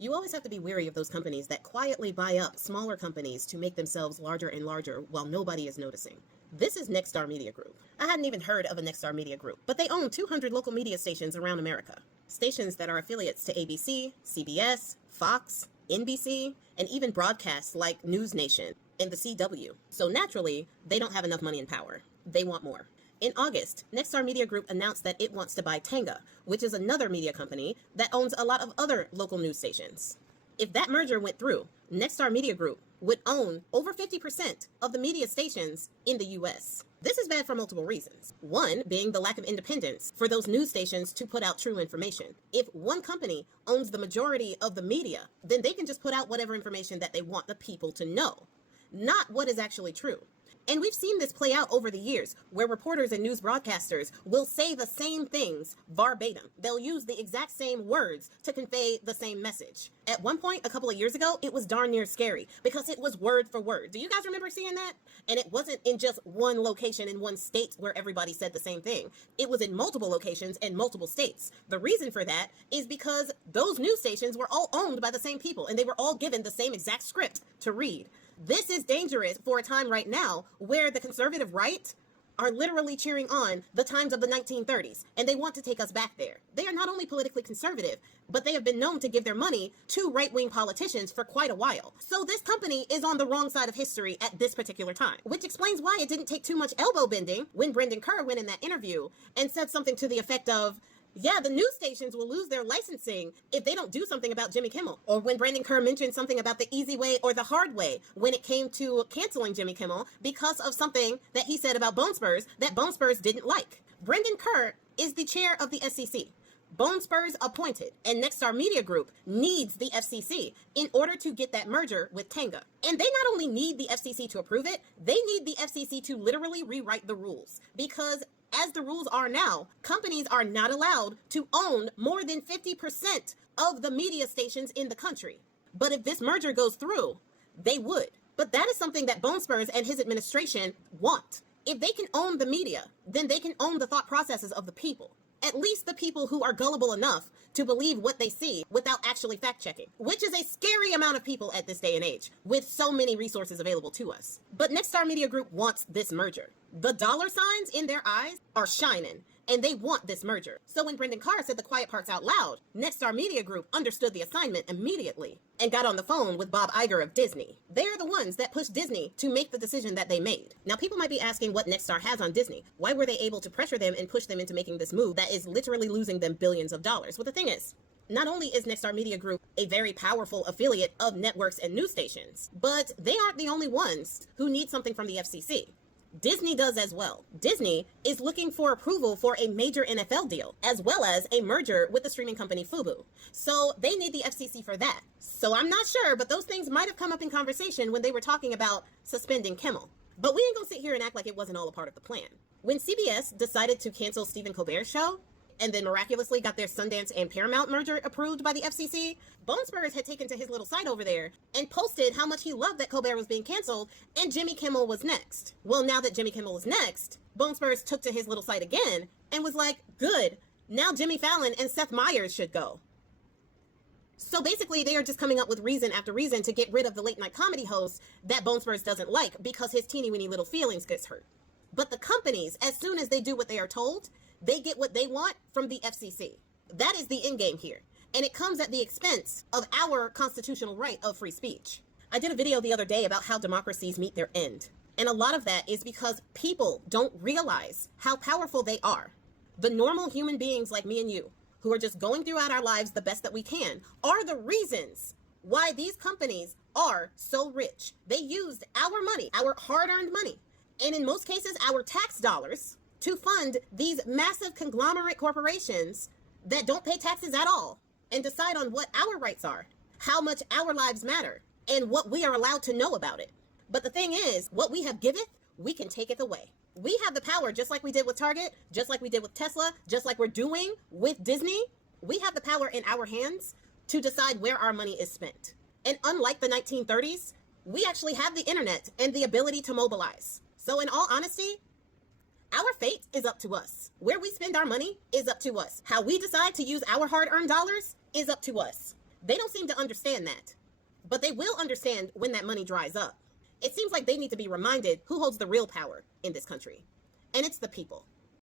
You always have to be wary of those companies that quietly buy up smaller companies to make themselves larger and larger while nobody is noticing. This is Nexstar Media Group. I hadn't even heard of a Nexstar Media Group, but they own 200 local media stations around America. Stations that are affiliates to ABC, CBS, Fox, NBC, and even broadcasts like News Nation and the CW. So naturally, they don't have enough money and power. They want more. In August, Nexstar Media Group announced that it wants to buy Tenga, which is another media company that owns a lot of other local news stations. If that merger went through, Nexstar Media Group would own over 50% of the media stations in the US. This is bad for multiple reasons. One being the lack of independence for those news stations to put out true information. If one company owns the majority of the media, then they can just put out whatever information that they want the people to know, not what is actually true. And we've seen this play out over the years, where reporters and news broadcasters will say the same things verbatim. They'll use the exact same words to convey the same message. At one point, a couple of years ago, it was darn near scary because it was word for word. Do you guys remember seeing that? And it wasn't in just one location in one state where everybody said the same thing. It was in multiple locations in multiple states. The reason for that is because those news stations were all owned by the same people and they were all given the same exact script to read. This is dangerous for a time right now where the conservative right are literally cheering on the times of the 1930s, and they want to take us back there. They are not only politically conservative, but they have been known to give their money to right-wing politicians for quite a while. So this company is on the wrong side of history at this particular time, which explains why it didn't take too much elbow bending when Brendan Kerr went in that interview and said something to the effect of, yeah, the news stations will lose their licensing if they don't do something about Jimmy Kimmel. Or when Brandon Kerr mentioned something about the easy way or the hard way when it came to canceling Jimmy Kimmel because of something that he said about Bone Spurs that Bone Spurs didn't like. Brendan Kerr is the chair of the SEC. Bone Spurs appointed, and Nexstar Media Group needs the FCC in order to get that merger with Tenga. And they not only need the FCC to approve it, they need the FCC to literally rewrite the rules, because as the rules are now, companies are not allowed to own more than 50% of the media stations in the country. But if this merger goes through, they would. But that is something that Bone Spurs and his administration want. If they can own the media, then they can own the thought processes of the people. At least the people who are gullible enough to believe what they see without actually fact-checking, which is a scary amount of people at this day and age, with so many resources available to us. But Nexstar Media Group wants this merger. The dollar signs in their eyes are shining, and they want this merger. So when Brendan Carr said the quiet parts out loud, Nexstar Media Group understood the assignment immediately and got on the phone with Bob Iger of Disney. They are the ones that pushed Disney to make the decision that they made. Now, people might be asking what Nexstar has on Disney. Why were they able to pressure them and push them into making this move that is literally losing them billions of dollars? Well, the thing is, not only is Nexstar Media Group a very powerful affiliate of networks and news stations, but they aren't the only ones who need something from the FCC. Disney does as well. Disney is looking for approval for a major NFL deal, as well as a merger with the streaming company Fubo. So they need the FCC for that. So I'm not sure, but those things might have come up in conversation when they were talking about suspending Kimmel. But we ain't gonna sit here and act like it wasn't all a part of the plan. When CBS decided to cancel Stephen Colbert's show, and then miraculously got their Sundance and Paramount merger approved by the FCC, Bone Spurs had taken to his little site over there and posted how much he loved that Colbert was being canceled and Jimmy Kimmel was next. Well, now that Jimmy Kimmel is next, Bone Spurs took to his little site again and was like, good, now Jimmy Fallon and Seth Meyers should go. So basically, they are just coming up with reason after reason to get rid of the late night comedy host that Bone Spurs doesn't like because his teeny weeny little feelings gets hurt. But the companies, as soon as they do what they are told, they get what they want from the FCC. That is the end game here. And it comes at the expense of our constitutional right of free speech. I did a video the other day about how democracies meet their end. And a lot of that is because people don't realize how powerful they are. The normal human beings like me and you, who are just going throughout our lives the best that we can, are the reasons why these companies are so rich. They used our money, our hard-earned money, and in most cases, our tax dollars, to fund these massive conglomerate corporations that don't pay taxes at all and decide on what our rights are, how much our lives matter, and what we are allowed to know about it. But the thing is, what we have giveth, we can take it away. We have the power, just like we did with Target, just like we did with Tesla, just like we're doing with Disney. We have the power in our hands to decide where our money is spent. And unlike the 1930s, we actually have the internet and the ability to mobilize. So in all honesty, our fate is up to us. Where we spend our money is up to us. How we decide to use our hard-earned dollars is up to us. They don't seem to understand that, but they will understand when that money dries up. It seems like they need to be reminded who holds the real power in this country, and it's the people.